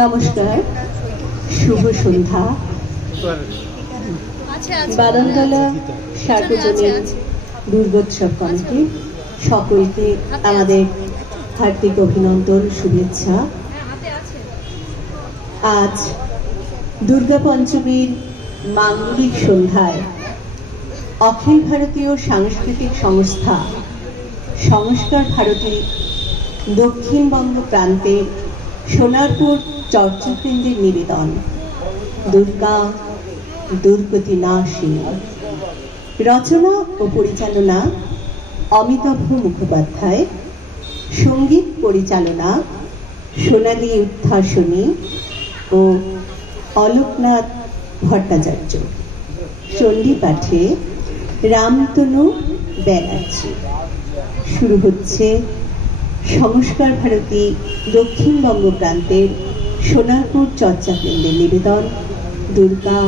নমস্কার, শুভ সন্ধ্যা। বাদনতলা সার্বজনীন দুর্গোৎসব কমিটি সকলকে আমাদের হার্দিক অভিনন্দন, শুভেচ্ছা। আজ দুর্গা পঞ্চমীর মাঙ্গলিক সন্ধ্যায় অখিল ভারতীয় সাংস্কৃতিক সংস্থা সংস্কার ভারতী দক্ষিণবঙ্গ প্রান্তের সোনারপুর চর্চাকেন্দ্রের নিবেদন দুর্গা দুর্গতি নাশিনী। রচনা ও পরিচালনা অমিতাভ মুখোপাধ্যায়, সঙ্গীত পরিচালনা সোনালী উদ্ভাসনী ও অলোকনাথ ভট্টাচার্য, চণ্ডী পাঠে রামতনু ব্যানার্জি। শুরু হচ্ছে সংস্কার ভারতী দক্ষিণবঙ্গ প্রান্তের সোনারপুর চর্চাকেন্দ্রের নিবেদন দুর্গা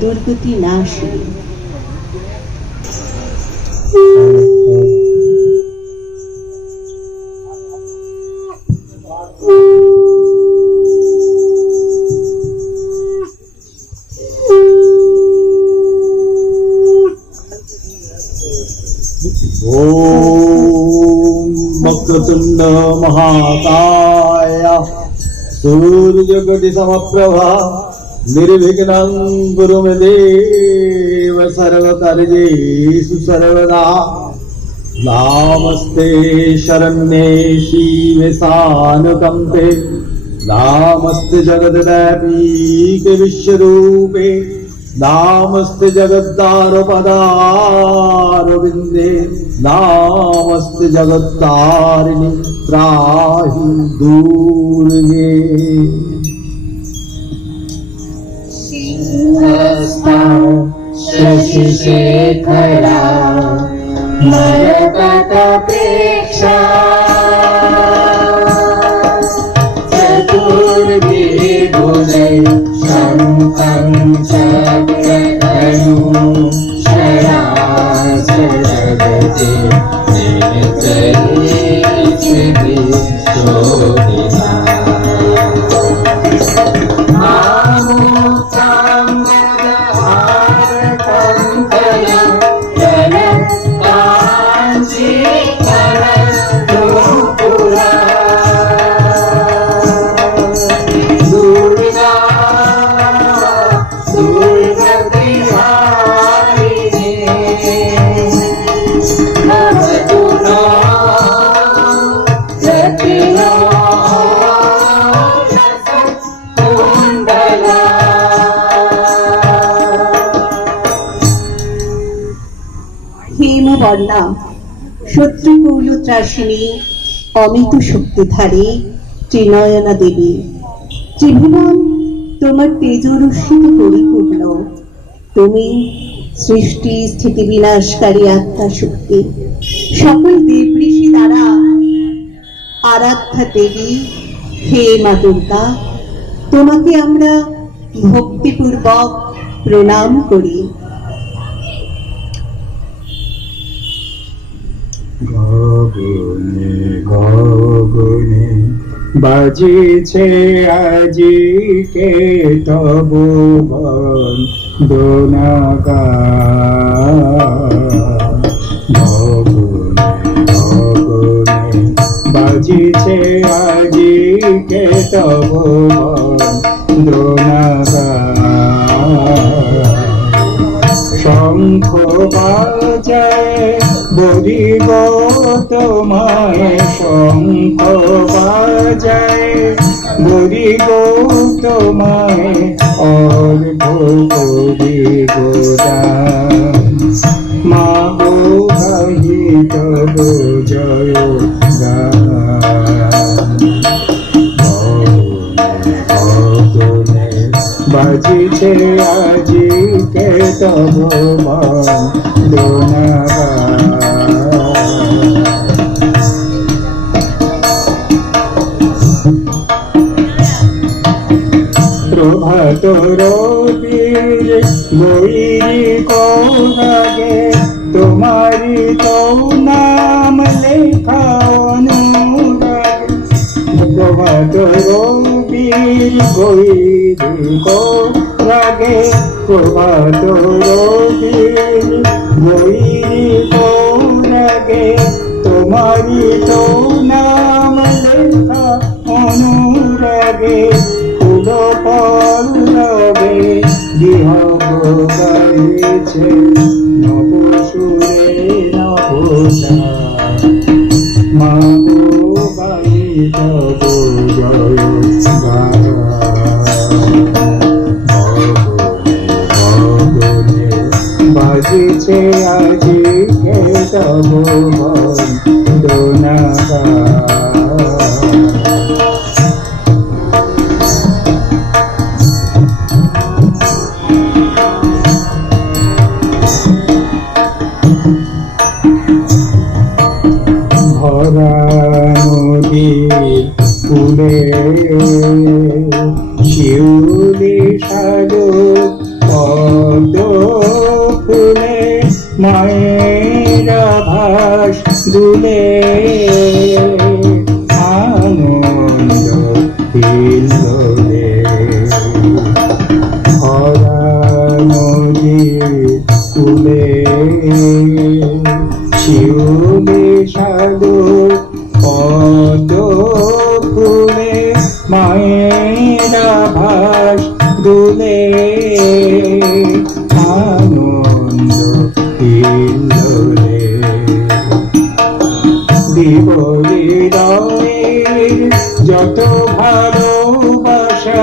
দুর্গতি নাশিনী। वक्रतुंड महाकाय सूर्यकोटि समप्रभा निर्विघ्नं कुरु मे देव सर्वकार्येषु सर्वदा। नमस्ते शरण्ये शिवे सानुकंपे, नमस्ते जगद्व्यापीके विश्वरूपे, नमस्ते जगद्दार पदारविंदे, नमस्ते जगत्तारिणी त्राहि दुर्गे। सिंहस्थं शशिशेखरा मरकतप्रेक्षा, चतुर्भिः भुजैः शङ्खं चक्रधनुं शरासुरगते नेत्रैः शोभिता। হেমবর্ণা শত্রুকৌল ত্রাসিনী অমিত শক্তিধারী ত্রিনয়না দেবী, ত্রিভুবন তোমার তেজরশ্মিতে পরিপূর্ণ। তুমি সৃষ্টি স্থিতি বিনাশকারী আত্মা শক্তি, সকল দেব ঋষি দ্বারা আরাধ্যা দেবী। হে মা দুর্গা, তোমাকে আমরা ভক্তিপূর্বক প্রণাম করি। গগনে গগনে বাজিছে আজিকে তব বন্দনাগান। গগনে গগনে বাজিছে আজিকে তব বন্দনাগান। শঙ্খ বাজায় বলিব তোমায়, শঙ্খ বাজায় বলিব তোমায়, অর্ঘ করিব দান। মা গো গাহি তব জয় গান। গগনে বাজিছে আজিকে তব বন্দনাগান। প্রভাত রবির বৈরি কোরাগে, তোমারি তো নাম লেখা অনুরাগে। প্রভাত রবির গৈরিক রাগে প্রভাত রবির গৈরিক রাগে তোমারি তো নাম লেখা অনুরাগে ফুল পল্লবে বিহগ গাইছে নবসুরে নবতা মাগো গাই তব জয় ভগনে বাজিছে আজি কে তব বন্দনা ভরা নদীর ফুলে শিউলি সাজো পদ্ম ফুলে মায়ের ভাস দুলে আনন্দ হিল্লোলে ভরা নদীর ফুলে শিউলি সাধু পদ্ম ফুলে মায়ের ভাস দুলে আনন্দ হিল্লোলে দিব হৃদয়ের যত ভালোবাসা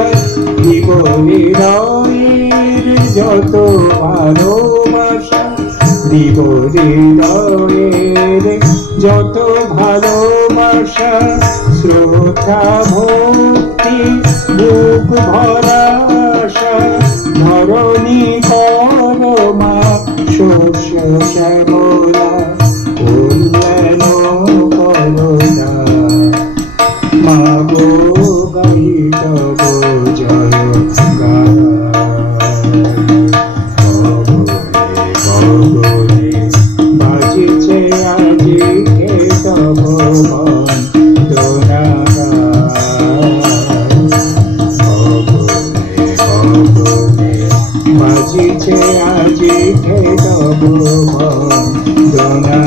দিব হৃদয়ের যত ভালোবাসা দিব হৃদয়ের যত ভালোবাসা শ্রদ্ধা ভক্তি বুক ভরা আশা ধরণী করমা শস্য শ্যামলা কল্যাণ করোনা মাগো গাই তব জয় গান ভগনে বাজিছে আজি কে তব বন্দনা ভগনে বাজিছে আজি কে তব বন্দনা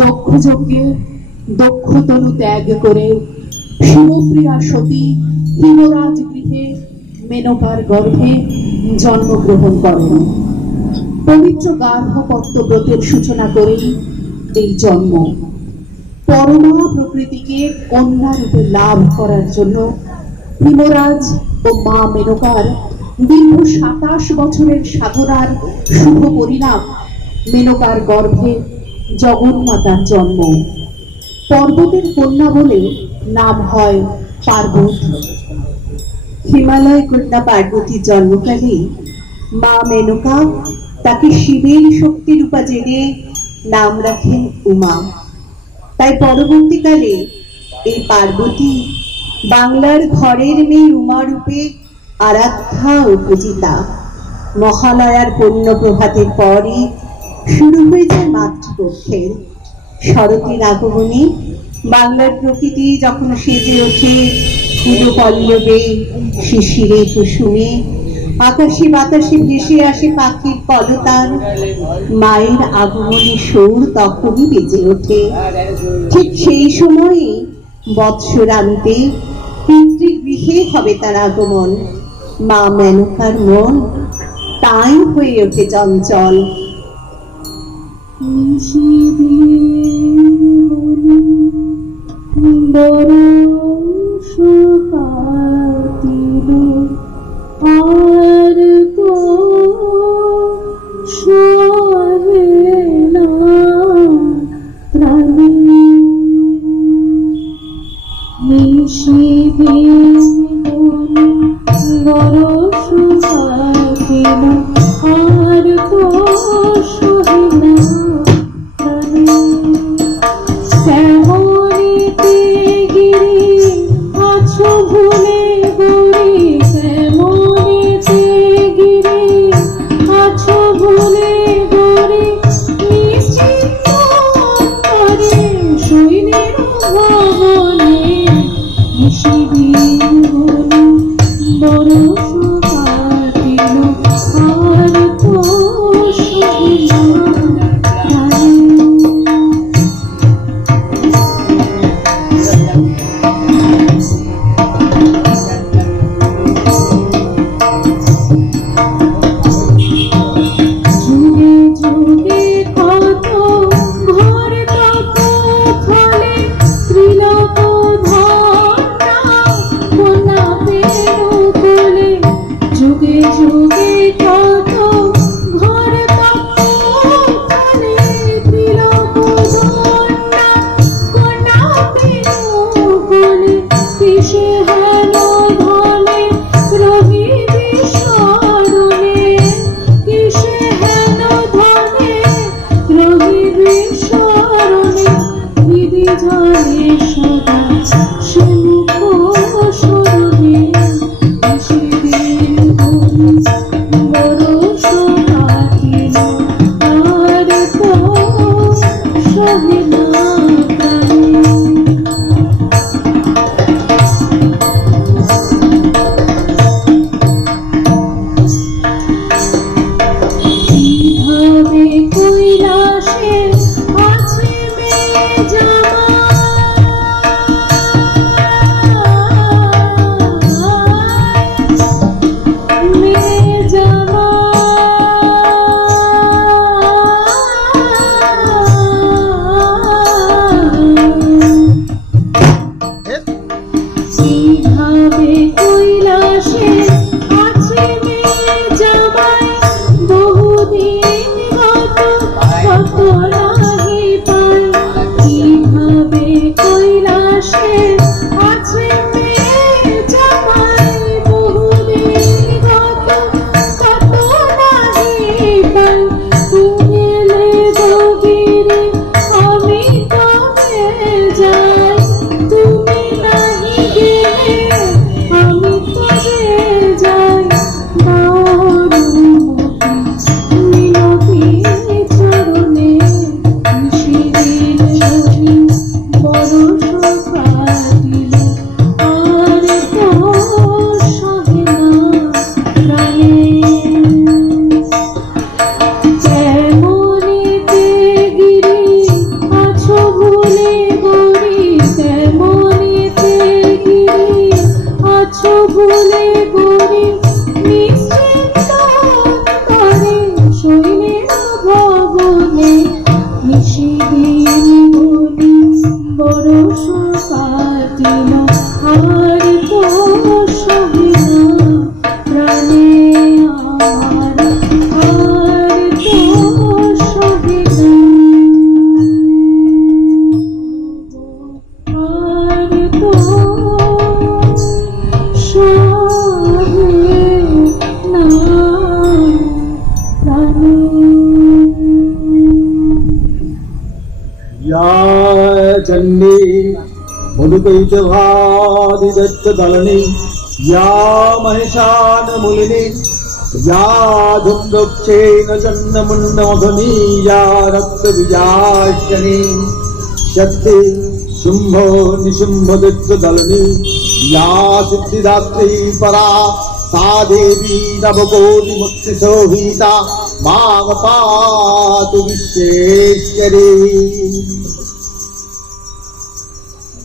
দক্ষ যজ্ঞে দক্ষ তনু ত্যাগ করে শিবপ্রিয়া সতী হিমরাজ গৃহে মেনকার গর্ভে জন্মগ্রহণ করেন। পবিত্র গার্হপত্য ব্রতের সূচনা করেই এই জন্ম। পরমা প্রকৃতিকে কন্যা রূপে লাভ করার জন্য হিমরাজ ও মা মেনকার দীর্ঘ 27 বছরের সাধনার শুভ পরিণাম মেনকার গর্ভে জগন্মাতার জন্ম। পর্বতের কন্যা বলে নাম হয় পার্বতী। হিমালয় কন্যা পার্বতীর জন্মকালে মা মেনকা তাকে শিবের শক্তি রূপা জেনে নাম রাখেন উমা। তাই পরবর্তীকালে এই পার্বতী বাংলার ঘরের মেয়ে উমা রূপে আরাধ্যা ও পূজিতা। মহালয়ার পুণ্য প্রভাতের পরই শুরু হয়ে যায় মাতৃপক্ষের। শরতের আগমনে বাংলার প্রকৃতি যখন সেজে ওঠে ফুল পল্লবে শিশিরে কুসুমে, আকাশে বাতাসে ভেসে আসে পাখির কলতান, মায়ের আগমনে সুর তখনই বেজে ওঠে। ঠিক সেই সময়ে বৎসরান্তে পিতৃগৃহে হবে তার আগমন। মা মেনকার মন তাই হয়ে ওঠে চঞ্চল। আর তো সহে না প্রাণী নিশিদিন বরস দিল আর তো সহে না প্রাণী কেমনিতে গিরি আছো ভুলে গড়ি কেমনিতে গিরি আছো ভুলে গড়ি নিশ্চিন্ত বলি বরষ কাটিল আর তো সহিনা প্রাণে আমার আর তো সহিনা আর তো সহিনা প্রাণে। या चण्डी मुलुकैटभादिदत्तदलनि या महिषानमुलिनि या धुम्रक्षेण चण्डमुण्डमधुनि या रक्तबीजाक्षिणी शक्ति शुम्भो निशुम्भदत्तदलनि या सिद्धिदात्री परा सा देवी नवकोटिमुक्तिशोभिता मां पातु विश्वेश्वरी।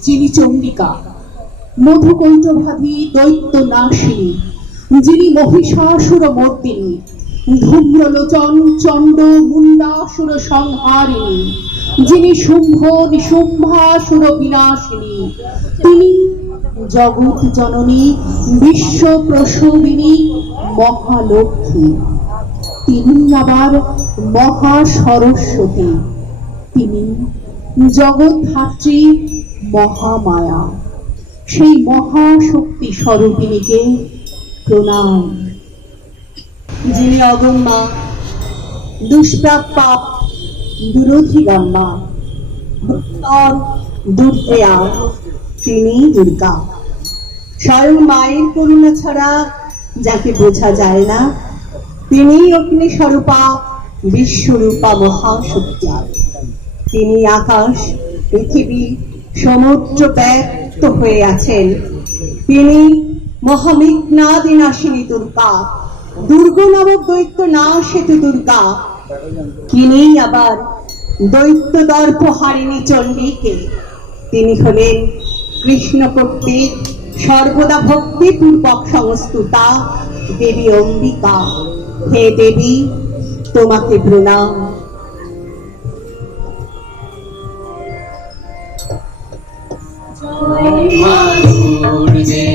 যিনি চণ্ডিকা মধুকৈটভাধি দৈত্য নাশিনী, যিনি মহিষাসুর মর্দিনী ধূম্রলোচন চণ্ড মুন্ডাসুর সংহারিণী, যিনি শুম্ভ নিশুম্ভাসুর বিনাশিনী, তিনি জগৎ জননী বিশ্ব প্রসবিনী মহালক্ষ্মী। তিনি আবার মহা সরস্বতী, তিনি জগৎধাত্রী মহামায়া। সেই মহাশক্তি স্বরূপিণীকে প্রণাম। যিনি অগম্যা দুষ্প্রাপ্যা দুরধিগম্যা উত্তর দুর্গেয়া, তিনি দুর্গা। স্বয়ং মায়ের করুণা ছাড়া যাকে বোঝা যায় না, তিনি অগ্নি স্বরূপা বিশ্বরূপা মহাশক্তি। তিনি আকাশ পৃথিবী সমুদ্র ব্যক্ত হয়ে আছেন। তিনি মহামেঘনাদি নাশিনী দুর্গা, দুর্গ নামক দৈত্য নাশ হেতু দুর্গা। তিনি আবার দৈত্য দর্প হারিণী চণ্ডীকে। তিনি হলেন কৃষ্ণ কর্তৃক সর্বদা ভক্তিপূর্বক সংস্তুতা দেবী অম্বিকা। হে দেবী, তোমাকে প্রণাম। দুর্গে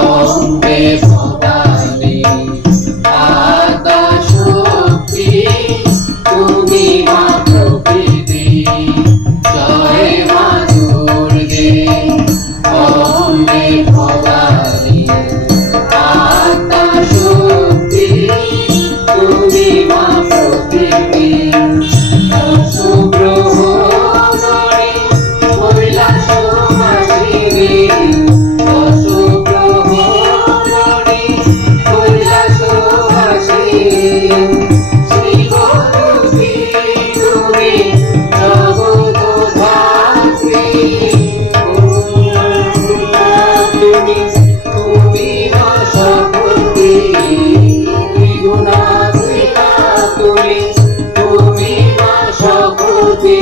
অম্বে ভবানী আদ্যা শক্তি, তুমি মা প্রকৃতি। জয় মা দুর্গে অম্বে ভবানী আদ্যা শক্তি, তুমি মা প্রকৃতি। শুভ্রহরণে কৈলাসবাসিনী, শুভ্রহরণে কৈলাসবাসিনী। শ্রীগৌরী তুমি জগদ্ধাত্রী, তুমি মা শক্তি। ত্রিগুণাত্মিকা তুমি মা শক্তি।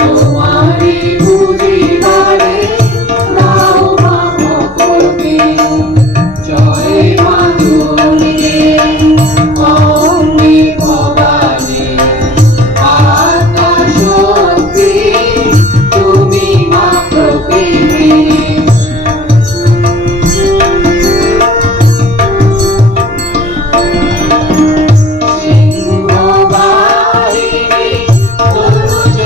তোমারে বুঝিবারে নাও মা ভক্তি। জয় মা দুর্গে অম্বে ভবানী আদ্যা শক্তি, তুমি মা প্রকৃতি। সিংহবাহিনী তনুজ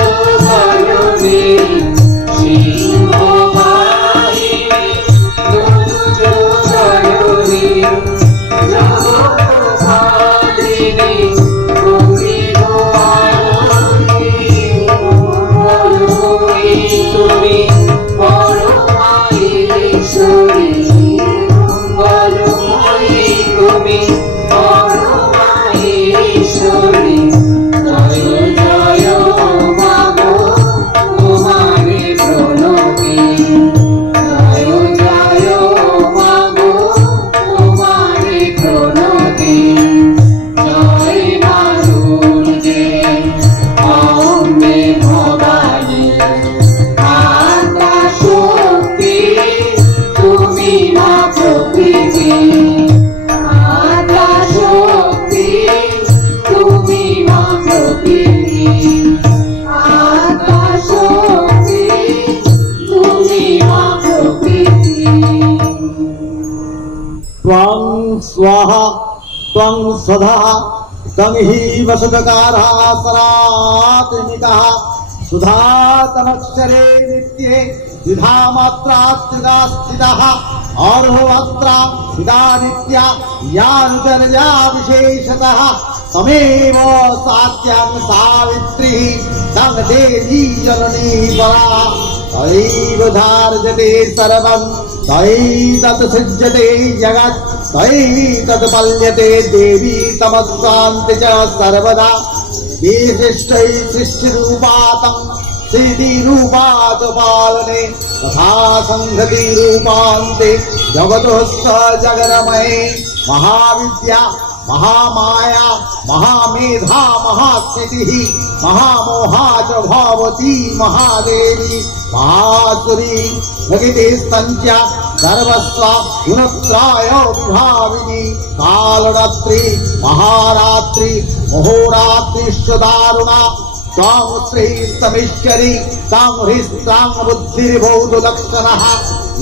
त्वं स्वधा तं हि वसुतकारः सरात्मिकः सुधातमक्षरे नित्ये द्विधा मात्रा त्रिधा स्थितः अर्होमात्रा स्थिता नित्या यानुचर्या विशेषतः तमेव सात्यां सावित्री तं देवी जननी परा तयैव धार्यते सर्वं तयैतत् सृज्यते जगत् तयैतत् पल्यते देवी तमस्वान्ति च सर्वदा विशिष्टै सृष्टिरूपातं सिद्धिरूपा च पालने तथा संहतिरूपान्ते जगतः स जगन्मये महाविद्या महामाया महामेधा महास्थितिः महामोहा च भगवती महादेवी महासुरी प्रकृतिस्तन्त्या सर्वस्व गुणत्राय विभाविनी कालरात्रि महारात्रि महोरात्रिश्च दारुणा तां श्रीस्तमीश्वरी तां ह्रीस्तां बुद्धिर्बौद्धलक्षणः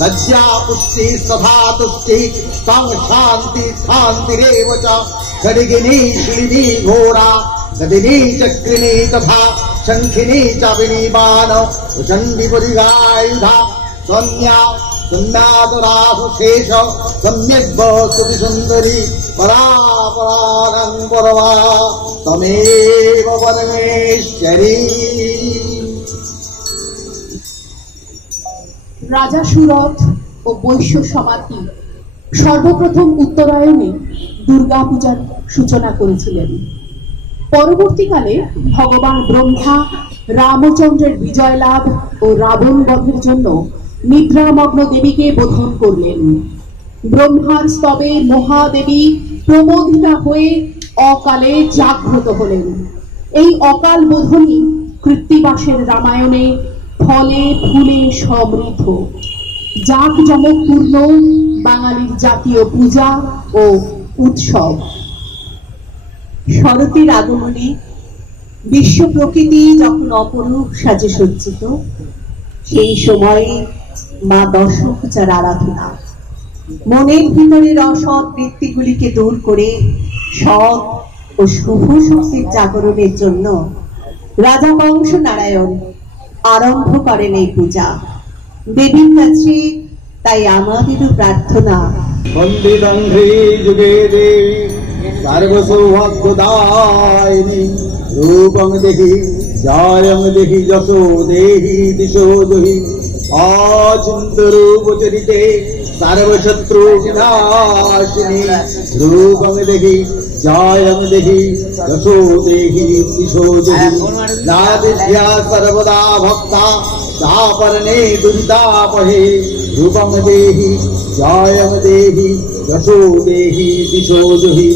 लज्जा पुष्टि सदा तुष्टि तां शान्ति शान्तिरेव च खड्गिनी शिलिनी घोरा गदिनी चक्रिणी तथा शङ्खिनी च विनिबाण चण्डिपुरिगायुधा सौम्या सुन्नातुराहुशेष सम्यग् स्तुति सुन्दरी परापरानं परमा तमेव परमेश्वरी। রাজা সুরথ ও বৈশ্য সমাধি সর্বপ্রথম উত্তরায়ণে দুর্গা পূজার সূচনা করেছিলেন। পরবর্তীকালে ভগবান ব্রহ্মা রামচন্দ্রের বিজয় লাভ ও রাবণ বধের জন্য নিদ্রামগ্ন দেবীকে বোধন করলেন। ব্রহ্মার স্তবে মহাদেবী প্রমোদিতা হয়ে অকালে জাগ্রত হলেন। এই অকাল বোধনই কৃত্তিবাসের রামায়ণে ফলে ফুলে সমৃদ্ধ জাঁকজমকপূর্ণ বাঙালির জাতীয় পূজা ও উৎসব। শরতের আগমনে বিশ্ব প্রকৃতি যখন অপরূপ সাজে সজ্জিত, সেই সময়ে মা দশভুজার আরাধনা মনের ভিতরের অসৎ বৃত্তিগুলিকে দূর করে সৎ ও শুভ শক্তির জাগরণের জন্য রাজা কংস নারায়ণ আরম্ভ করেন এই পূজা। দেবীর কাছে তাই আমাদেরও প্রার্থনা, वन्दितं ह्रीजुगे देवी सर्वसौभाग्यदायिनी रूपं देहि जायं देहि यशो देहि दिशो देहि आचिन्तरूपचरिते सर्वशत्रुविनाशिनी रूपं देहि जायं देहि यशो देहि दिशो देहि नादिभ्या सर्वदा भक्ता दापर्णे दुरितापहे रूपं देहि जायं देहि यशो देहि दिशो देहि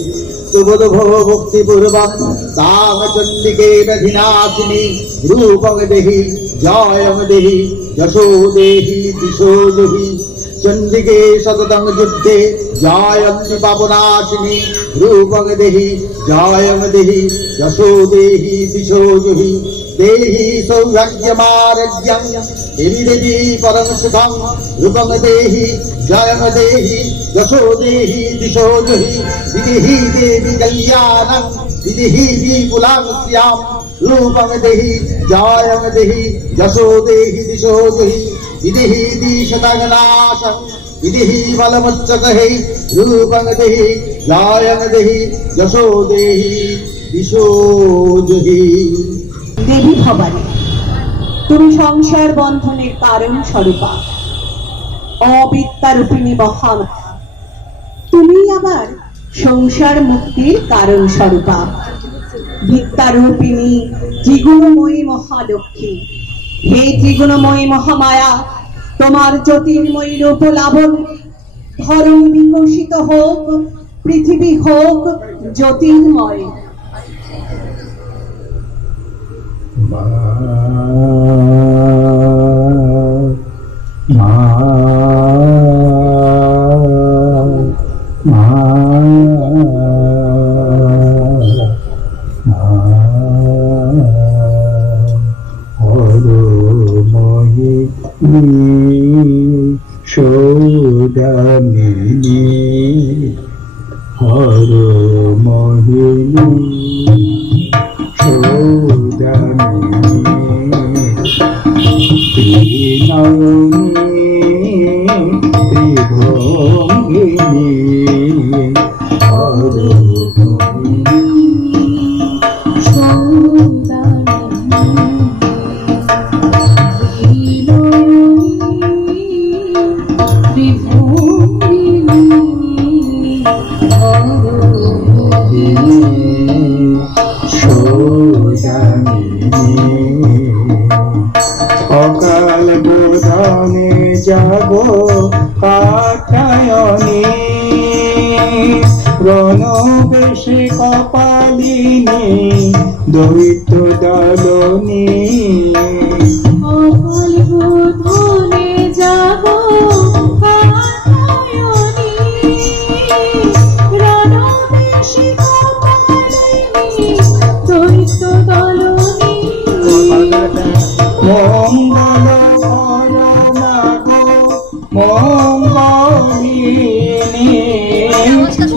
सुबुधो भक्तिपूर्वं रामचण्डिके विनाशिनी रूपं देहि जायं देहि यशो देहि दिशो देहि चण्डिके सततं युद्धे जायन्ति पापनाशिनी रूपं देहि जायं देहि यशो देहि दिशो देहि देहि सौभाग्यमारोग्यं देवी देवी परम सुखं रूपं देहि जायं देहि यशो देहि दिशो देहि विधिहि देवी कल्याणं विधिहि विपुलां स्यां रूपं देहि जायं देहि यशो देहि दिशो देहि विधिहि दिशतगनाशं विधिहि बलमुच्चकहे रूपं देहि जायं देहि यशो देहि दिशो देहि। দেবী ভবানী, তুমি সংসার বন্ধনের কারণ স্বরূপা, অবিদ্যারূপিণী মহামায়া। তুমি আবার সংসার মুক্তির কারণ স্বরূপা, বিদ্যারূপিণী ত্রিগুণময়ী মহালক্ষ্মী। হে ত্রিগুণময়ী মহামায়া, তোমার জ্যোতির্ময়ী রূপ লাবণ্যে ধরণ বিকশিত হোক, পৃথিবী হোক জ্যোতির্ময়। সৌদামিনী হর অকাল বোধনে যাব কাঠায়নে রণবেশে কপালিনী দৈত্য দলনী অকাল বোধনে যাব কাঠায়নে রণবেশে কপালিনী দৈত্য দলনী মঙ্গল কর মাগো মঙ্গলিনী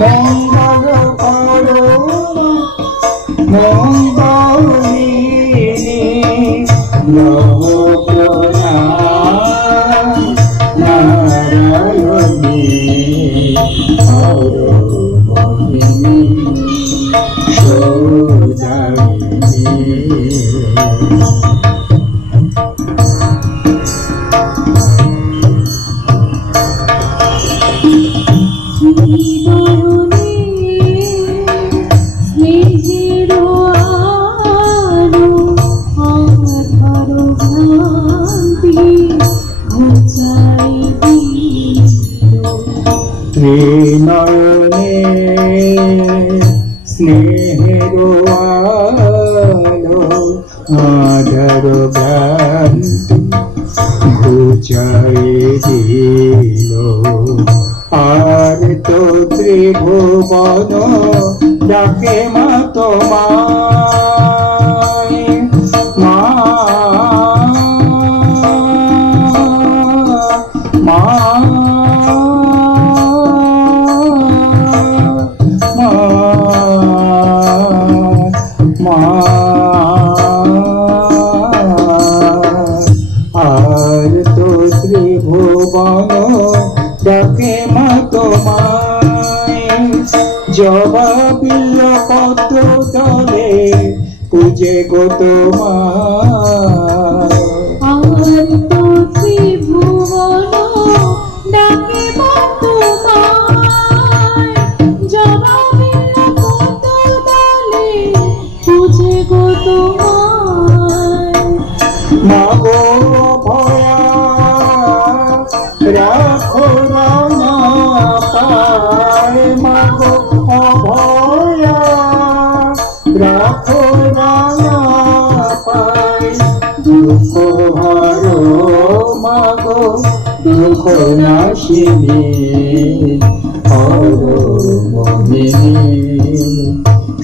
মঙ্গল কর মঙ্গলিনী নব প্রণাম নারায়ণী হরমোহিনী সৌদামিনী নয়নে স্নেহের আলো আধার ভ্রান্তি ঘুচাই দিল আর তো ত্রিভুবন ডাকে মা তোমায় মা মা আর তো ত্রিভুবন ডাকে মা তোমায় জবাবিল পত্র তলে পূজে গো তোমায় আর তো ত্রিভুবন ডাকে মা তোমায় জবাবিল পত্র তলে পূজে গো তোমায় মাগো ভয়া রাখো রানা পায় মাগো ভয়া রাখো রানা পায় দুঃখ হারো মাগো দুঃখ নাশিনী হরমোহিনী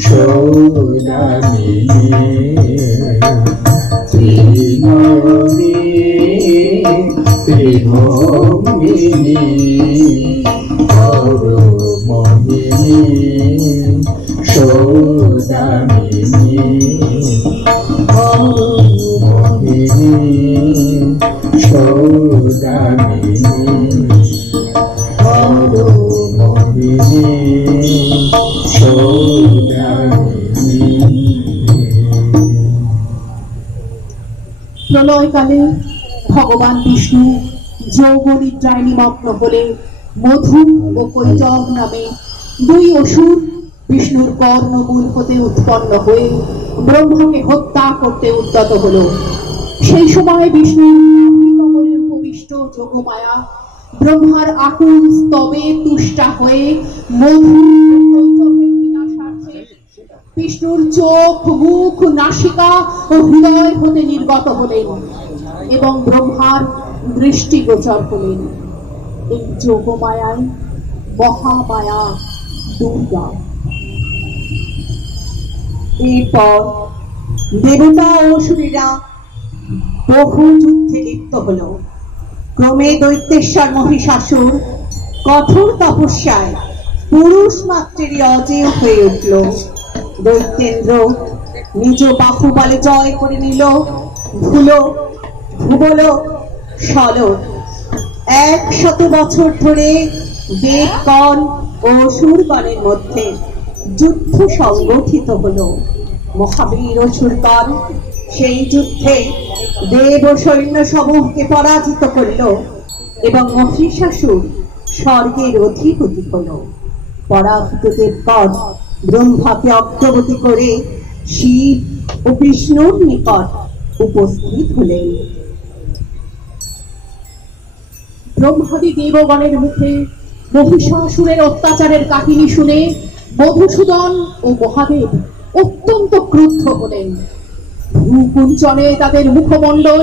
সৌদামিনী ত্রিনয়নী ত্রিভঙ্গিনী হরমোহিনী সৌদামিনী হরমোহিনী সৌদামিনী হরমোহিনী সৌদামিনী। প্রলয়কালে ভগবান বিষ্ণু যৌবনিদ্রায় নিমগ্ন হলে মধু ও কৈটব নামে দুই অসুর বিষ্ণুর কর্ণমূল হতে উৎপন্ন হয়ে ব্রহ্মাকে হত্যা করতে উদ্যত হল। সেই সময় বিষ্ণুর কমলে উপবিষ্ট যোগমায়া ব্রহ্মার আকুল স্তবে তুষ্টা হয়ে মধু ও কৈটবের বিনাশার্থে বিষ্ণুর চোখ মুখ নাসিকা ও হৃদয় হতে নির্গত হলেন এবং ব্রহ্মার দৃষ্টিগোচর হলেন। এই যোগমায়াই মহামায়া দুর্গা। এরপর দেবতা ও অসুরীরা বহু যুদ্ধে লিপ্ত হল। ক্রমে দৈত্যেশ্বর মহিষাসুর কঠোর তপস্যায় পুরুষ মাত্রেরই অজেয় হয়ে উঠল। দৈত্যেন্দ্র নিজ বাহুবলে জয় করে নিল ভুলো ভুবল সল। 100 বছর ধরে দেবগণ ও অসুরগণের মধ্যে যুদ্ধ সংগঠিত হলো। মহাবীর অসুরগণ সেই যুদ্ধে দেব ও সৈন্য সমূহকে পরাজিত করল এবং মহিষাসুর স্বর্গের অধিপতি হল। পরাভূত দেবগণ ব্রহ্মাকে অগ্রগতি করে শিব ও বিষ্ণুর নিকট উপস্থিত হলেন। ব্রহ্মাদি দেবগণের মুখে মহিষাসুরের অত্যাচারের কাহিনী শুনে মধুসূদন ও মহাদেব অত্যন্ত ক্রুদ্ধ হলেন। ভূকুঞ্চনে তাদের মুখমণ্ডল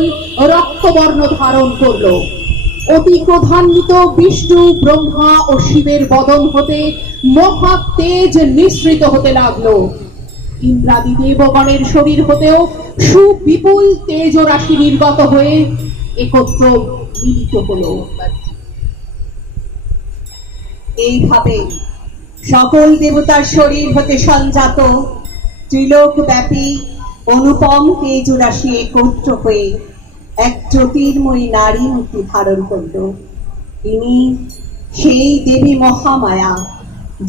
রক্তবর্ণ ধারণ করল। অতি ক্রোধান্বিত বিষ্ণু ব্রহ্মা ও শিবের বদন হতে মহা তেজ নিঃসৃত হতে লাগলো। ইন্দ্রাদি দেবগণের শরীর হতেও সুবিপুল তেজ রাশি নির্গত হয়ে একত্র মিলিত হল। এইভাবে সকল দেবতার শরীর হতে সঞ্জাত ত্রিলোক ব্যাপী অনুপম তেজ রাশি একত্র হয়ে এক জ্যোতির্ময়ী নারী মূর্তি ধারণ করল। তিনি সেই দেবী মহামায়া,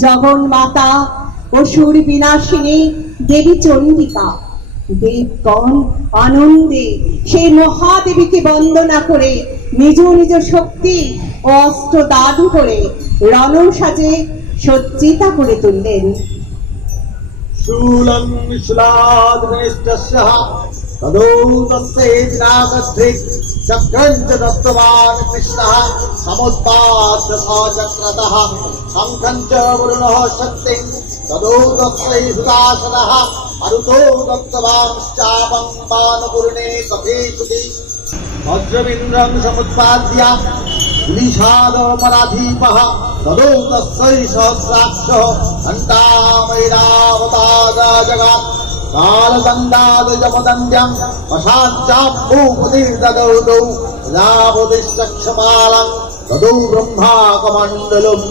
জগন্মাতা ও সুর বিনাশিনী দেবী চণ্ডিকা। দেবগণ আনন্দে সেই মহাদেবীকে বন্দনা করে নিজ নিজ শক্তি ও অস্ত্র দান করে রণসাজে সজ্জিতা করে তুললেন। शूलं विशुलाद्वेष्टस्य तदो तस्यैनागध्रिक् चक्रं च दत्तवान् कृष्णः समुत्पाद्य सचक्रतः शङ्खं च वरुणः शक्तिं तदो तस्यै सुदासनः मरुतो दत्तवांश्चापं बाणपूर्णे कथेषुति वज्रमिन्द्रं समुत्पाद्य निषादपराधीपः तदो तस्यै सहस्राक्षः घण्टामैरावतारजगात् कालदण्डादजमदण्ड्यं वशाञ्चाम्बूपतिर्ददौ रावतिश्चक्षमालं तदो ब्रह्माकमण्डलम्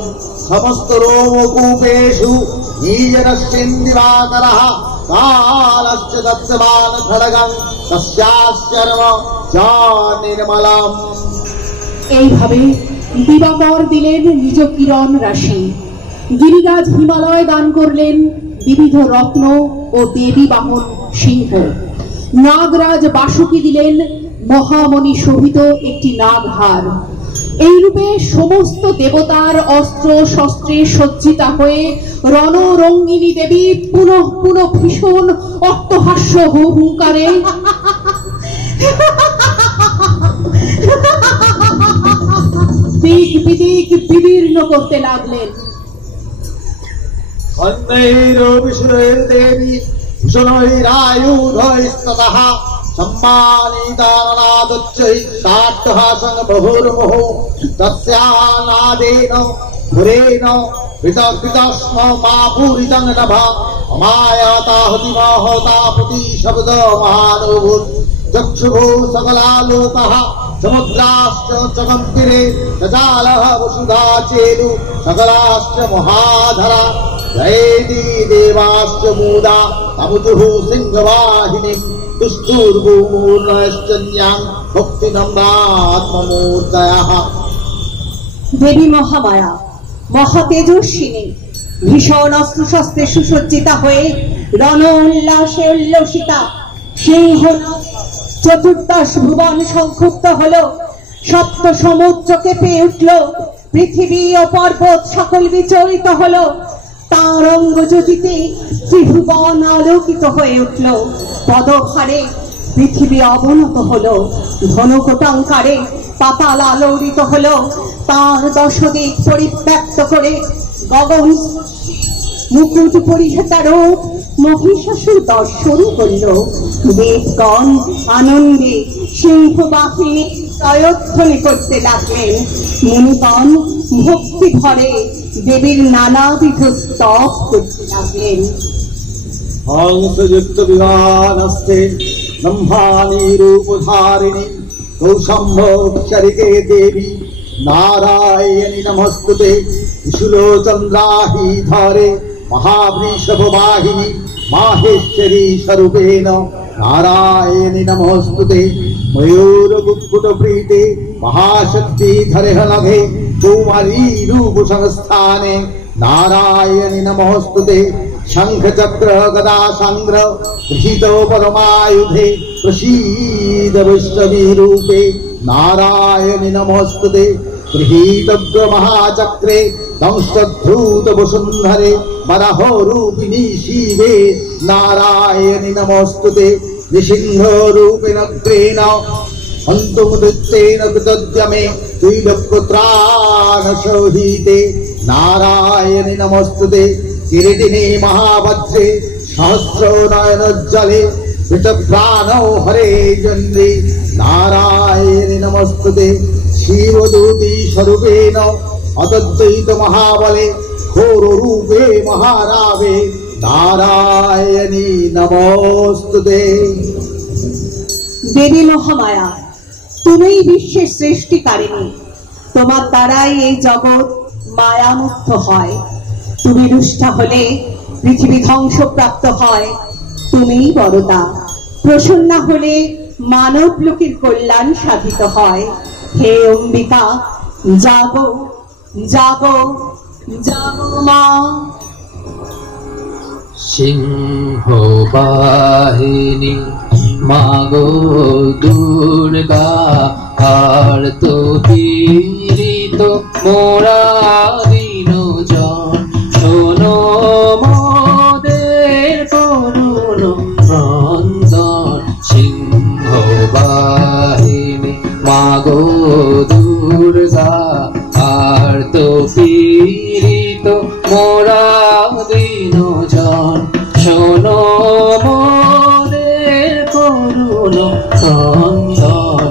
समस्त रोमकूपेषु नीजनश्चिन्दिवाकरः कालश्च दत्तवान् खड्गं तस्याश्चर्म च निर्मलम्। এইভাবে দিবাকর দিলেন নিজ কিরণ রাশি। গিরিরাজ হিমালয় দান করলেন বিবিধ রত্ন ও দেবী বাহন সিংহ। নাগরাজ বাসুকি দিলেন মহামণি শোভিত একটি নাগহার। এইরূপে সমস্ত দেবতার অস্ত্র শস্ত্রে সজ্জিতা হয়ে রণরঙ্গিনী দেবী পুনঃ পুনঃ ভীষণ অট্টহাস্য হুঙ্কারে দিক বিদিক বিদীর্ণ করতে লাগলেন। खण्डैर्विशुरैर्देवी भूषणैरायुधैस्ततः सम्मानितानादुच्चैः साट्टहासन् बहुर्मुहुः तस्यानादेन पुरेण वितस्म मा पूरितं नभः अमायाताहुतिमहोतापति शब्दमहानुभूत् चक्षुभो सकलालोकः समुद्राश्च चकम्पिरे सजालः वसुधा चेलु सकलाश्च महाधरा जयति देवाश्च मूदा अमुतुः सिंहवाहिनीं तुष्टुर्भूमूर्णश्चन्यां भक्तिनम्रात्ममूर्तयः। দেবী মহামায়া মহাতেজস্বিনী ভীষণ অস্ত্র শস্ত্রে সুসজ্জিতা হয়ে রণ উল্লাসে উল্লসিতা। সিংহ চতুর্দশ ভুবন সংক্ষুব্ধ হলো, সপ্ত সমুদ্র কেঁপে উঠল, পৃথিবী ও পর্বত সকল বিচলিত হলো। তার অঙ্গ জ্যোতিতে ত্রিভুবন আলোকিত হয়ে উঠল। পদভারে পৃথিবী অবনত হলো, ধনুকটঙ্কারে পাতাল আলোড়িত হলো। তার দশদিক পরিব্যাপ্ত করে গগন মুকুট পরিহিতা রূপ মহিষাসুর দর্শন করল। দেবগণ আনন্দে সিংহ বাহিনী জয়ধ্বনি করতে লাগলেন। মুনিগণ ভক্তি ভরে দেবীর নানাবিধ স্তব করতে লাগলেন। हंसयुक्त विमानस्ते ब्रह्माणि रूपधारिणि कौशम्भोक्षरिके देवी नारायणि नमस्तुते। विशुलोचन्द्राहि धारे महावृषभवाहिनि माहेश्वरी स्वरूपेण नारायणी नमोस्तुते मयूर कुक्कुट प्रीते महाशक्ति धरे लभे कुमारी रूप संस्थाने नारायणी नमोस्तुते शंख चक्र गदा संग्र गृहीत परमायुधे प्रसीद वैष्णवी रूपे नारायणी नमोस्तुते गृहीतव्य महाचक्रे दंष्टधूत वसुंधरे वराहो रूपिणी शिवे नारायणी नमोस्तुते नृसिंह रूपेण अग्रेण हन्तुमुदितेन कृतोद्यमे त्रिलोकत्राणशोभिते नारायणी नमोस्तुते किरीटिनी महावज्रे सहस्रनयनोज्ज्वले विचक्राणौ हरे चन्द्रे नारायणी नमोस्तुते शिवदूती स्वरूपेण अद्वैत महाबले घोर रूपे महारावे नारायणी नमोस्तुते। देवी महामाया तुमी विश्वेर सृष्टिकारिणी তোমার দ্বারাই এই জগৎ মায়ামুক্ত হয়। তুমি রুষ্ট হলে পৃথিবী ধ্বংসপ্রাপ্ত হয়। তুমিই বরদা প্রসন্ন হলে মানব লোকের কল্যাণ সাধিত হয়। হে অম্বিকা জাগো জাগো জাগো মা। সিংহ বাহিনী মাগো দুর্গা আর তো পীড়িত মোরা দীনজন শোনো মোদের করুণ ক্রন্দন। সিংহ বাহিনী মাগো দুর্গা আর তো পীড়িত মোরা দীনজন শোনো মোদের করুণ ক্রন্দন।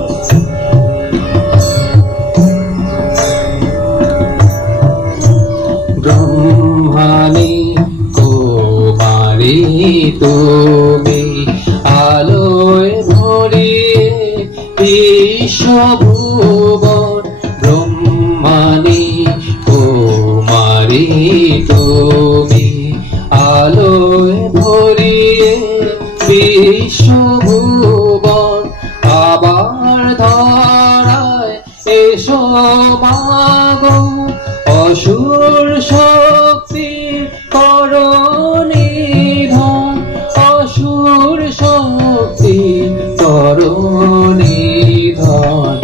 ব্রহ্মাণী কুমারী তুমি আলোয় ভরিয়ে বিশ্বভুবন। ব্রহ্মাণী কুমারী তুমি আলোয় ভরিয়ে বিশ্বভুবন। আবার ধরায় এসো মাগো অসুর শক্তির করো নিধন। অসুর শক্তির করো নিধন।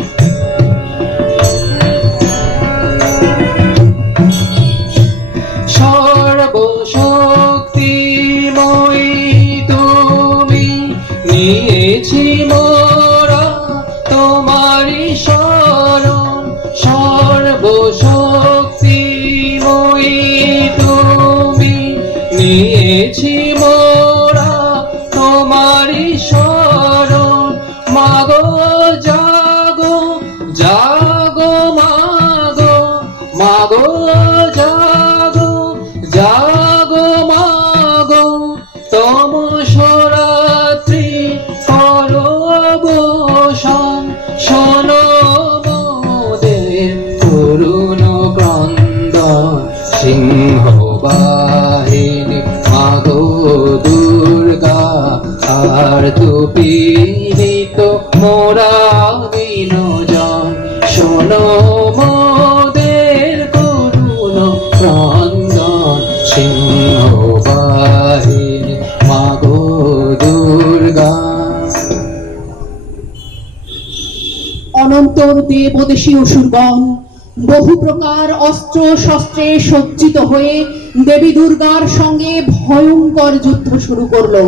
সর্বশক্তিময়ী তুমি নিয়েছি মোরা তোমারি শরণ। সর্বশক্তিময়ী তুমি নিয়েছি মোরা তোমারি শরণ। মাগো জাগো জাগো মাগো মাগো জাগো জাগো মাগো তমসরাত্রি করো অবসান। শোনো মোদের করুণ ক্রন্দন। সিংহ বাহিনী মাগো দুর্গা আর তো পীড়িত মোরা দীনজন শোনো মোদের করুণ ক্রন্দন। সিংহ বাহিনী মাগো দুর্গা। অনন্তর দেবদেশী অসুরগণ বহু প্রকার অস্ত্র শস্ত্রে সজ্জিত হয়ে দেবী দুর্গার সঙ্গে ভয়ঙ্কর যুদ্ধ শুরু করলো।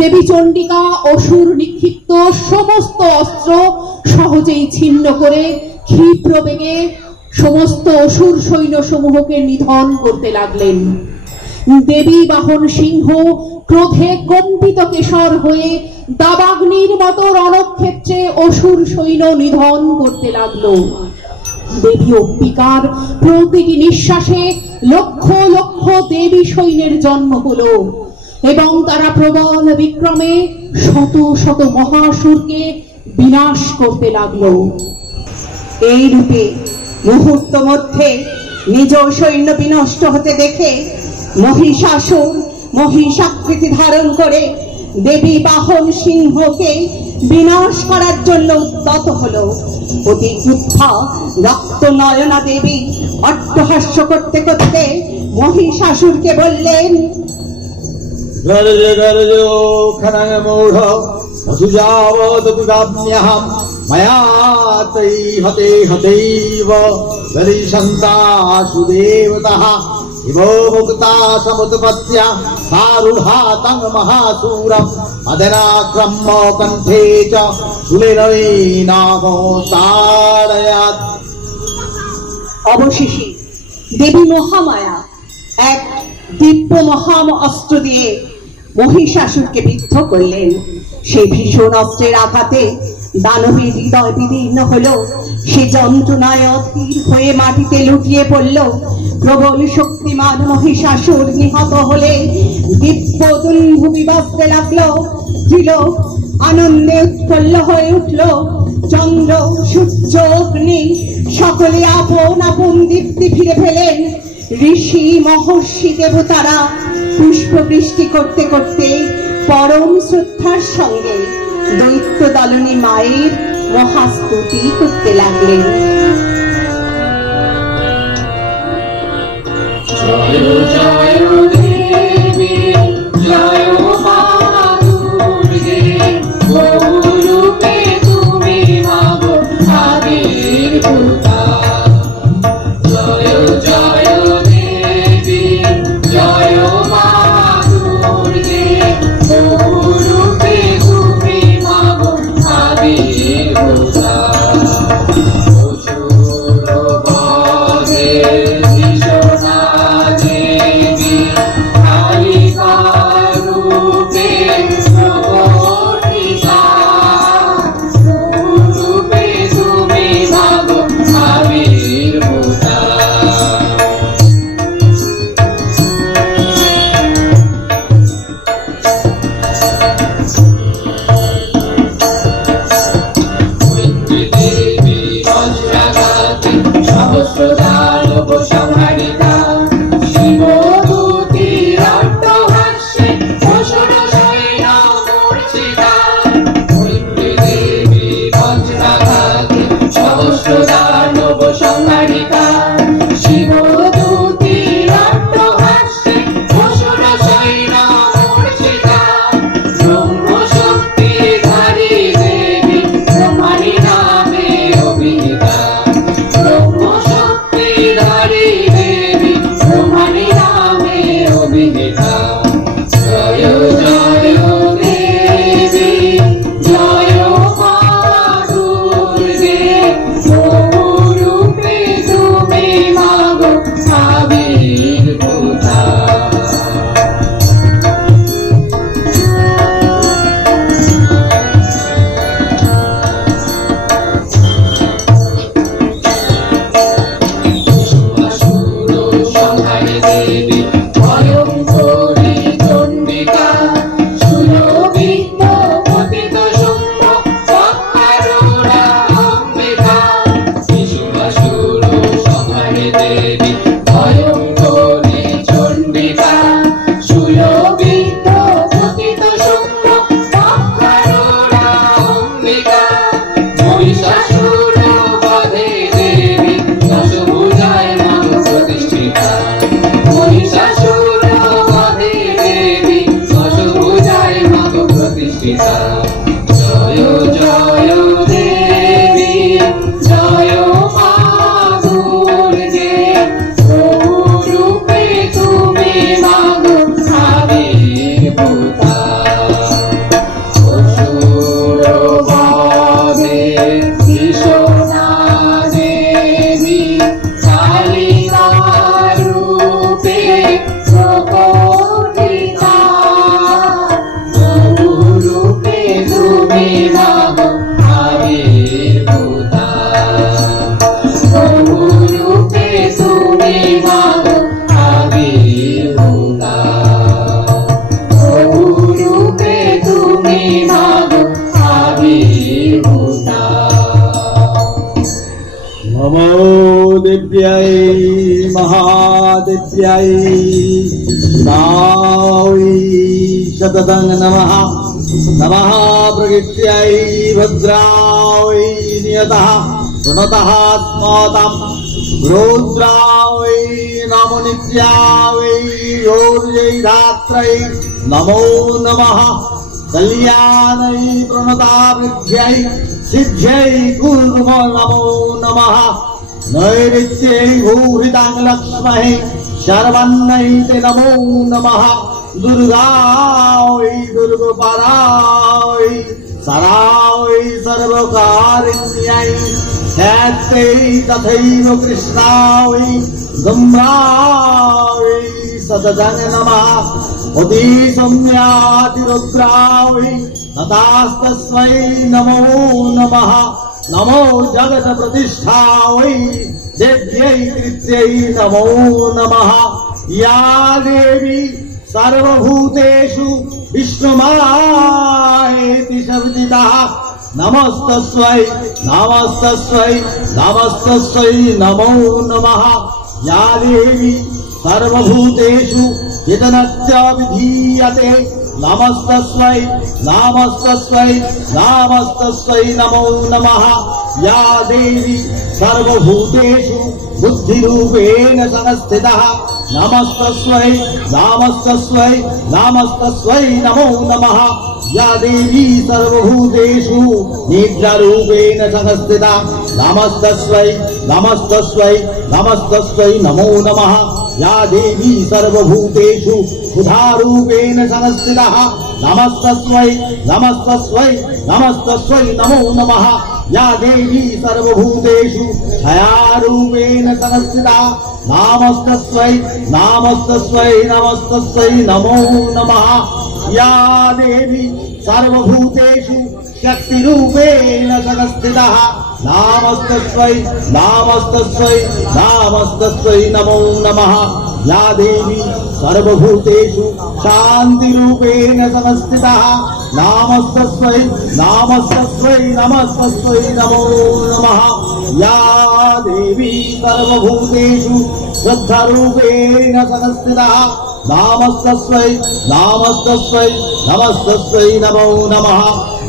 দেবী চণ্ডিকা অসুর নিক্ষিপ্ত সমস্ত অস্ত্র সহজেই ছিন্ন করে ক্ষিপ্র বেগে সমস্ত অসুর সৈন্য সমূহকে নিধন করতে লাগলেন। দেবী বাহন সিংহ ক্রোধে কম্পিত কেশর হয়ে দাবাগ্নির মতো রণক্ষেত্রে অসুর সৈন্য নিধন করতে লাগলো। দেবী অম্বিকার প্রতিটি নিঃশ্বাসে লক্ষ লক্ষ দেবী সৈন্যের জন্ম হলো এবং তারা প্রবল বিক্রমে শত শত মহাসুরকে বিনাশ করতে লাগলো। এই রূপে মুহূর্ত মধ্যে নিজ সৈন্য বিনষ্ট হতে দেখে মহিষাসুর মহিষাকৃতি ধারণ করে দেবী বাহন সিংহকে বিনাশ করার জন্য উদ্যত হলো। অতি ক্রুদ্ধা রক্ত নয়না দেবী অট্টহাস্য করতে করতে মহিষাসুরকে বললেন, গর্জ গর্জ খনন মূঢ় মধুজাবদপিবাম্যহম ময়া তৈ হতে হতৈব দরিশন্তাসু দেবতঃ ইমো মুক্তা সমুৎপত্য সারুহাতং মহাসূরম মদনাক্রম্য কণ্ঠে চ শূলেনৈনামোতাড়য়াৎ। অবশেষে দেবী মহামায়া এক দিব্য মহাম অস্ত্র দিয়ে মহিষাসুরকে বিদ্ধ করলেন। সেই ভীষণ অস্ত্রের আঘাতে দানবীর হৃদয় বিদীর্ণ হলো। সে যন্ত্রণায় অধীর হয়ে মাটিতে লুটিয়ে পড়ল। প্রবল শক্তিমান মহিষাসুর নিহত হলে দিব্য দুন্দুভি বাজতে লাগলো। ত্রিলোক আনন্দে উৎফুল্ল হয়ে উঠল। চন্দ্র সূর্য অগ্নি সকলে আপন আপন দীপ্তি ফিরে পেলেন। ঋষি মহর্ষি দেবতারা পুষ্প বৃষ্টি করতে করতে পরম শ্রদ্ধার সঙ্গে দৈত্য দলনী মায়ের মহাস্তুতি করতে লাগলেন। জয় জয় দেবী জয় মা দুর্গে, বহুরূপে তুমি মাগো আবির্ভূতা। জয় জয় দেবী জয় মা দুর্গে, বহুরূপে তুমি মাগো আবির্ভূতা। অসুর বধে ভীষণা দেবী কালিকার রূপে প্রকটিতা, রূপে তুমি মাগো আবির্ভূতা। দেবী বজ্রাঘাতে সহস্রদানব সংহারিতা, শিবদূতির অট্টহাস্যে অসুর সৈন্য মূর্ছিতা। দেবী বজ্রাঘাতে সহস্রদানব সংহারিতা, শিবদূতির অট্টহাস্যে অসুর সৈন্য মূর্ছিতা। ব্রহ্মশক্তিধারী দেবী ব্রহ্মাণী নামে অভিহিতা, ব্রহ্মশক্তিধারী দেবী ব্রহ্মাণী নামে অভিহিতা। জয় জয় দেবী জয় মা দুর্গে, বহুরূপে তুমি মাগো আবির্ভূতা। অসুর সংহারে দেবী ভয়ঙ্করী চণ্ডিকা, সুরভিত পতিত শুম্ভ সক্ষারূঢ়া অম্বিকা। অসুর সংহারে দেবী ভয়ঙ্করী চণ্ডিকা, সুরভিত পতিত শুম্ভ সক্ষারূঢ়া অম্বিকা। মহিষাসুর বধে দেবী দশভুজায় মাগো প্রতিষ্ঠিতা, মহিষাসুর বধে দেবী দশভুজায় মাগো প্রতিষ্ঠিতা। জয় জয় দেবী জয় মা দুর্গে, বহুরূপে তুমি মাগো আবির্ভূতা। অসুর বধে ভীষণা দেবী কালিকার রূপে প্রকটিতা, বহুরূপে তুমি মাগো আবির্ভূতা, বহুরূপে তুমি মাগো আবির্ভূতা, বহুরূপে তুমি মাগো আবির্ভূতা। নমো দেব্যাই মহাদেব্যাই वै शततं नमः नमः प्रकृत्यै भद्रावै नियतः प्रणतः स्मतम् रुद्रावै नमो नित्यावै योर्यै धात्रै नमो नमः कल्याणै प्रणताभृत्यै सिद्ध्यै कुर्मो नमो नमः नैऋत्यै भूहृतां लक्ष्मै शर्वन्नै ते नमो नमः दुर्गावै दुर्गोपरावै सरावै सर्वकारिण्यै हैत्यै तथैव कृष्णावै गम्भावै सततं नमः उदिसंज्ञातिरुद्रावै तथास्तस्मै नमो नमः नमो जगत प्रतिष्ठावै देव्यै कृत्यै नमो नमः या देवी सर्वभूतेषु विष्णुमायेति शब्दितः नमस्तस्यै नमस्तस्यै नमस्तस्यै नमो नमः या देवी सर्वभूतेषु यदनत्यविधीयते नमस्तस्यै नमस्तस्यै नमस्तस्यै नमो नमः या देवी सर्वभूतेषु बुद्धिरूपेण संस्थितः नमस्तस्यै नमस्तस्यै नमस्तस्यै नमो नमः या देवी सर्वभूतेषु निद्रारूपेण संस्थिता नमस्तस्यै नमस्तस्यै नमस्तस्यै नमो नमः या देवी सर्वभूतेषु बुधारूपेण संस्थितः नमस्तस्यै नमस्तस्यै नमस्तस्यै नमो नमः या देवी सर्वभूतेषु छायारूपेण संस्थिता नमस्तस्यै नमस्तस्यै नमस्तस्यै नमो नमः या देवी सर्वभूतेषु शक्तिरूपेण संस्थितः नमस्तस्यै नमस्तस्यै नमस्तस्यै नमो नमः या देवी सर्वभूतेषु शान्तिरूपेण संस्थितः नमस्तस्यै नमस्तस्यै नमस्तस्यै नमो नमः या देवी सर्वभूतेषु श्रद्धारूपेण संस्थितः नमस्तस्यै नमस्तस्यै नमस्तस्यै नमो नमः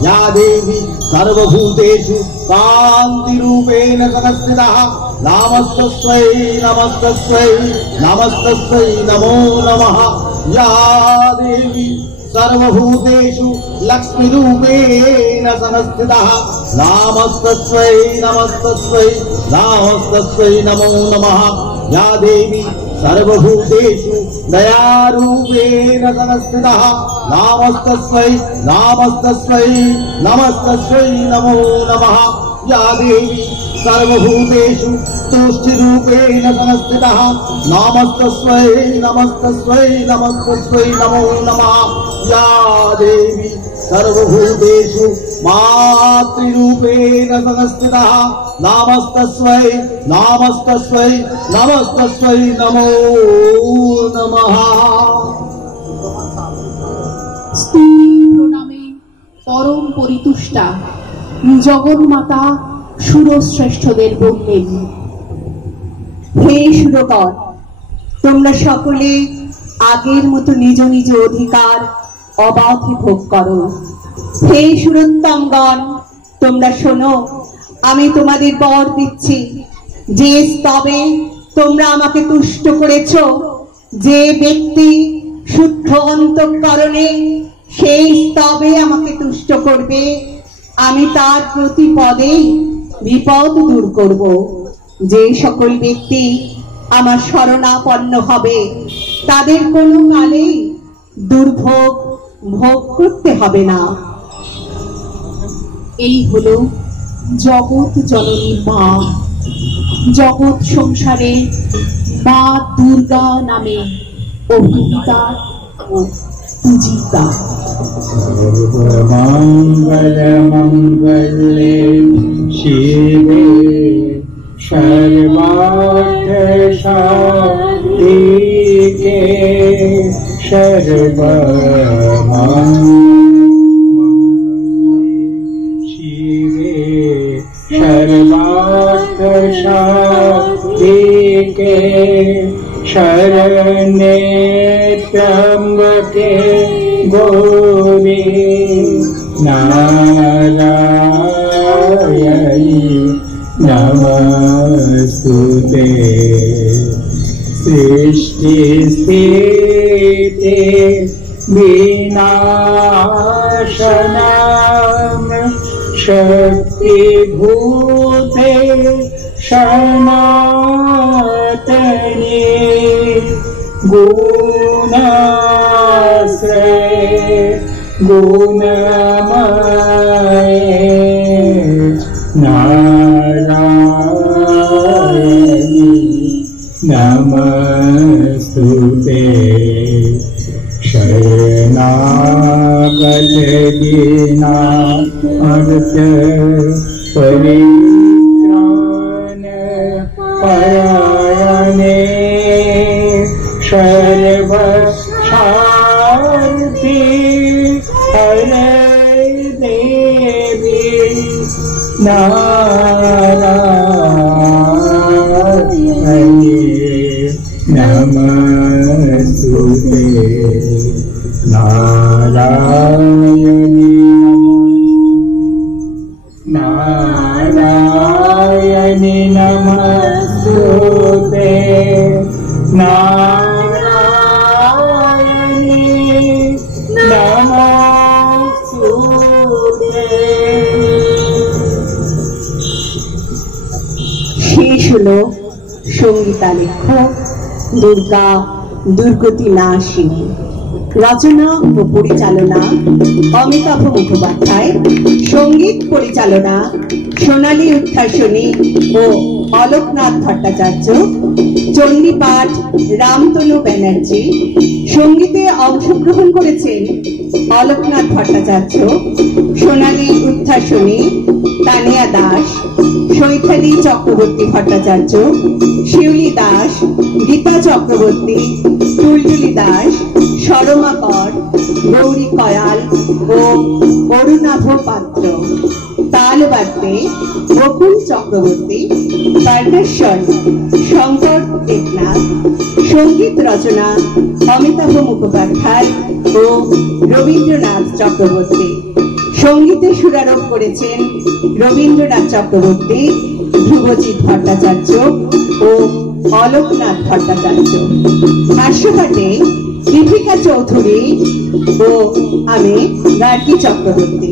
या देवी सर्वभूतेषु कान्तिरूपेण संस्थितः नमस्तस्यै नमस्तस्यै नमस्तस्यै नमो नमः या देवी सर्वभूतेषु लक्ष्मीरूपेण संस्थितः नमस्तस्यै नमस्तस्यै नमस्तस्यै नमो नमः या देवी सर्वभूतेषु दयारूपेण संस्थितः नमस्तस्यै नमस्तस्यै नमस्तस्यै नमो नमः या देवी सर्वभूतेषु तुष्टिरूपेण संस्थितः नमस्तस्यै नमस्तस्यै नमस्तस्यै नमो नमः या देवी सर्वभूतेषु मातृरूपेण संस्थितः नमस्तस्यै नमस्तस्यै नमस्तस्यै नमो नमः স্তুতি প্রণামে পরম পরিতুষ্টা জগন্মাতা সুরশ্রেষ্ঠদের বললেন, হে সুরগণ, তোমরা সকলে আগের মতো নিজ নিজ অধিকার অবাধে ভোগ করো। হে সুরোত্তমগণ, তোমরা শোনো, আমি তোমাদের বর দিচ্ছি। যে স্তবে তোমরা আমাকে তুষ্ট করেছ, যে ব্যক্তি শুদ্ধ অন্তঃকরণে সেই স্তবে আমাকে তুষ্ট করবে, আমি তার প্রতি পদেই বিপদ দূর করব। যে সকল ব্যক্তি আমার শরণাপন্ন হবে, তাদের কোনো কালেই দুর্ভোগ ভোগ করতে হবে না। এই হলো জগৎ জননী মা, জগৎ সংসারে মা দুর্গা নামে অভিহিতা ও পূজিতা। सर्वमंगल मंगले शिवे सर्वार्थ साधिके शिवे सर्वार्थ साधिके शरण्ये त्र्यंबके नमस्तुते सृष्टि स्थिति विनाशनम् शक्तिभूते सनातने गुणाश्रये गुणमये नारायणी नमस्तुते शरणागत दीनार्त परित्राण परायणे सर्वशान्ति हरे देवी नारायणी नमस्तुते नारायणी नारायणी नमस्तुते नारायणी नमस्तुते। শেষ হলো সঙ্গীতালেখ্য দুর্গা দুর্গতি নাশিনী। রচনা ও পরিচালনা অমিতাভ মুখোপাধ্যায়, সঙ্গীত পরিচালনা সোনালী উদ্ভাসনী ও অলোকনাথ ভট্টাচার্য, চণ্ডীপাঠ রামতনু ব্যানার্জি। সঙ্গীতে অংশগ্রহণ করেছেন অলোকনাথ ভট্টাচার্য, সোনালী উদ্ভাসনী তানিয়া দাস, শৈথালী চক্রবর্তী ভট্টাচার্য, শিউলি দাস, গীতা চক্রবর্তী, টুলটুলি দাস, সরমা কর, গৌরী কয়াল ও অরুণাভ পাত্র। তাল বাদ্যে বকুল চক্রবর্তী, পার্নেশ্বর শঙ্কর দেবনাথ। সঙ্গীত রচনা অমিতাভ মুখোপাধ্যায় ও রবীন্দ্রনাথ চক্রবর্তী। সঙ্গীতে সুরারোপ করেছেন রবীন্দ্রনাথ চক্রবর্তী, ধ্রুবজিৎ ভট্টাচার্য ও অলোকনাথ ভট্টাচার্য। হাস্যপাঠে দীপিকা চৌধুরী ও আমি গার্গী চক্রবর্তী।